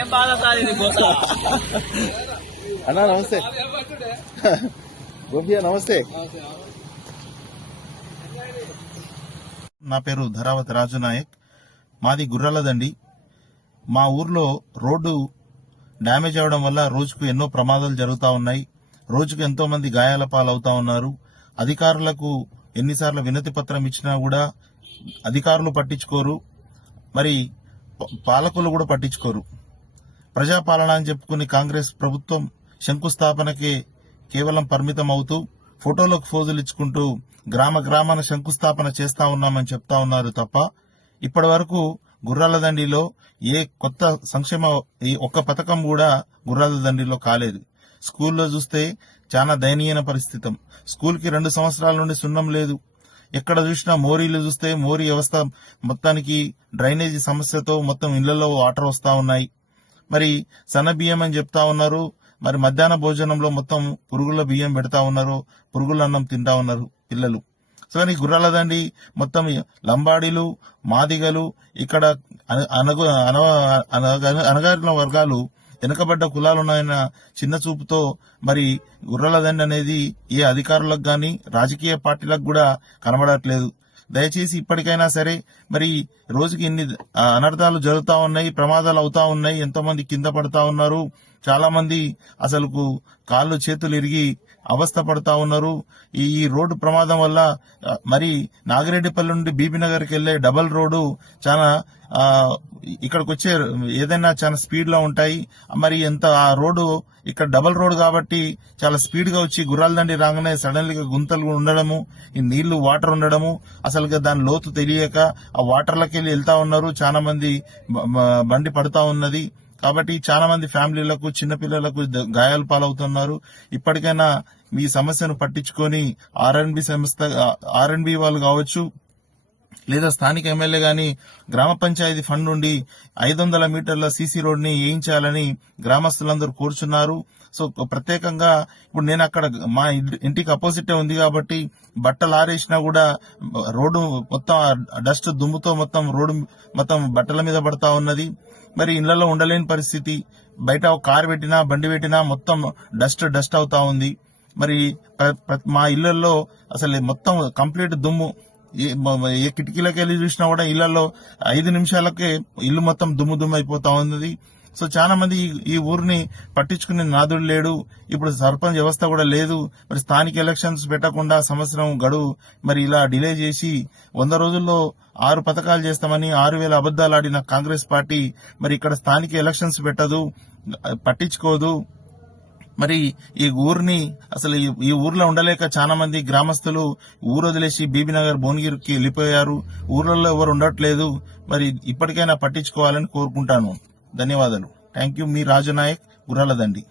ఏం బాధ సార్ ఇది అన్నా నమస్తే. గోపియా నమస్తే. నా పేరు ధరావతి రాజు నాయక్. మాది గుర్రాలదండి. మా ఊర్లో రోడ్డు డ్యామేజ్ అవడం వల్ల రోజుకు ఎన్నో ప్రమాదాలు జరుగుతూ ఉన్నాయి. రోజుకు ఎంతో మంది గాయాల పాలవుతా ఉన్నారు. అధికారులకు ఎన్నిసార్లు వినతి పత్రం ఇచ్చినా కూడా అధికారులు పట్టించుకోరు, మరి పాలకులు కూడా పట్టించుకోరు. ప్రజాపాలన అని చెప్పుకుని కాంగ్రెస్ ప్రభుత్వం శంకుస్థాపనకే కేవలం పరిమితం అవుతూ ఫోటోలకు ఫోజులు ఇచ్చుకుంటూ గ్రామాన శంకుస్థాపన చేస్తా ఉన్నామని చెప్తా ఉన్నారు తప్ప ఇప్పటి వరకు గుర్రాలదండిలో ఏ కొత్త సంక్షేమ ఒక్క పథకం కూడా గుర్రాలదండిలో కాలేదు. స్కూల్లో చూస్తే చాలా దయనీయన పరిస్థితి. స్కూల్కి 2 సంవత్సరాల నుండి సున్నం లేదు. ఎక్కడ చూసినా మోరీలు చూస్తే మోరీ వ్యవస్థ మొత్తానికి డ్రైనేజీ సమస్యతో మొత్తం ఇళ్లలో వాటర్ వస్తా ఉన్నాయి. మరి సన్న బియ్యం అని చెప్తా ఉన్నారు, మరి మధ్యాహ్న భోజనంలో మొత్తం పురుగుల బియ్యం పెడతా ఉన్నారు, పురుగుల అన్నం తింటా ఉన్నారు పిల్లలు. సో ఈ గుర్రాలదండి మొత్తం లంబాడీలు, మాదిగలు, ఇక్కడ అణగారిన వర్గాలు, వెనుకబడ్డ కులాలున్నాయన్న చిన్న చూపుతో మరి గుర్రాలదండి అనేది ఏ అధికారులకు గాని రాజకీయ పార్టీలకు కూడా కనబడట్లేదు. దయచేసి ఇప్పటికైనా సరే మరి రోజుకి ఇన్ని అనర్థాలు జరుగుతా ఉన్నాయి, ప్రమాదాలు అవుతా ఉన్నాయి, ఎంతో మంది కింద పడతా ఉన్నారు. చాలా మంది అసలుకు కాళ్ళు చేతులు ఇరిగి అవస్థ పడతా ఉన్నారు. ఈ రోడ్డు ప్రమాదం వల్ల మరి నాగిరెడ్డిపల్లి నుండి బీబీనగర్కి వెళ్లే డబల్ రోడ్డు చాలా ఇక్కడికి వచ్చే ఏదైనా చాలా స్పీడ్ లో ఉంటాయి. మరి ఎంత ఆ రోడ్డు ఇక్కడ డబల్ రోడ్ కాబట్టి చాలా స్పీడ్ గా వచ్చి గుర్రాలదండి రాగానే సడన్లీగా గుంతలు ఉండడము, ఈ నీళ్లు వాటర్ ఉండడము, అసలుగా దాని లోతు తెలియక ఆ వాటర్లకి వెళ్తా ఉన్నారు. చాలా మంది బండి పడుతా ఉన్నది. కాబట్టి చాలా మంది ఫ్యామిలీలకు, చిన్నపిల్లలకు గాయాలు పాలవుతున్నారు. ఇప్పటికైనా మీ సమస్యను పట్టించుకొని ఆర్ఎండ్బి వాళ్ళు కావచ్చు, లేదా స్థానిక ఎమ్మెల్యే గాని గ్రామ పంచాయతీ ఫండ్ నుండి 500 మీటర్ల సీసీ రోడ్ ని వేయించాలని గ్రామస్తులందరూ కోరుచున్నారు. సో ప్రత్యేకంగా ఇప్పుడు నేను అక్కడ మా ఇంటికి అపోజిటే ఉంది కాబట్టి బట్టలు ఆరేసినా కూడా రోడ్డు మొత్తం డస్ట్ దుమ్ముతో మొత్తం రోడ్డు మొత్తం బట్టల మీద పడతా ఉన్నది. మరి ఇళ్లలో ఉండలేని పరిస్థితి. బయట ఒక కారు పెట్టినా, బండి పెట్టినా మొత్తం డస్ట్ అవుతా ఉంది. మరి మా ఇళ్లలో అసలు మొత్తం కంప్లీట్ దుమ్ము. ఏ కిటికీలకు వెళ్ళి చూసినా కూడా ఇళ్లలో 5 నిమిషాలకే ఇల్లు మొత్తం దుమ్ము అయిపోతా ఉన్నది. సో చాలా మంది ఈ ఊరిని పట్టించుకునే నాదుడు లేడు. ఇప్పుడు సర్పంచ్ వ్యవస్థ కూడా లేదు. మరి స్థానిక ఎలక్షన్స్ పెట్టకుండా సంవత్సరం గడువు మరి ఇలా డిలే చేసి 100 రోజుల్లో 6 పథకాలు చేస్తామని 6,000 అబద్దాలు ఆడిన కాంగ్రెస్ పార్టీ మరి ఇక్కడ స్థానిక ఎలక్షన్స్ పెట్టదు, పట్టించుకోదు. మరి ఈ ఊరిని అసలు ఈ ఊర్లో ఉండలేక చాలా మంది గ్రామస్తులు ఊరు వదిలేసి బీబీనగర్, భువనగిరికి వెళ్లిపోయారు. ఊర్లలో ఎవరు ఉండట్లేదు. మరి ఇప్పటికైనా పట్టించుకోవాలని కోరుకుంటాను. ధన్యవాదాలు. Thank you. మీ రాజు నాయక్, గుర్రాలదండి.